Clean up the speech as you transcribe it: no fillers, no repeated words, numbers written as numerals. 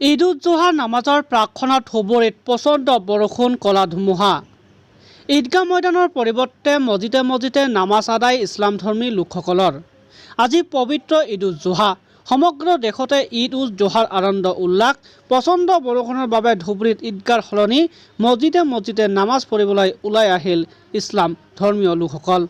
ঈদ উজ জোহা নামাজৰ প্ৰাকক্ষণত ধুবুৰীত প্ৰচণ্ড বৰষুণ কলা ধুমুহা। ঈদগাহ ময়দানৰ পৰিৱৰ্তে মছজিদে নামাজ আদায় ইছলামধৰ্মী লোকসকলৰ। আজি পবিত্ৰ ঈদ উজ জোহা। সমগ্ৰ দেশতে ঈদ উজ জোহাৰ আনন্দ উল্লাস। প্ৰচণ্ড বৰষুণৰ বাবে ধুবুৰীত ঈদগাহৰ সলনি মছজিদে নামাজ পঢ়িবলৈ ওলাই আহিল ইছলাম ধৰ্মীয় লোকসকল।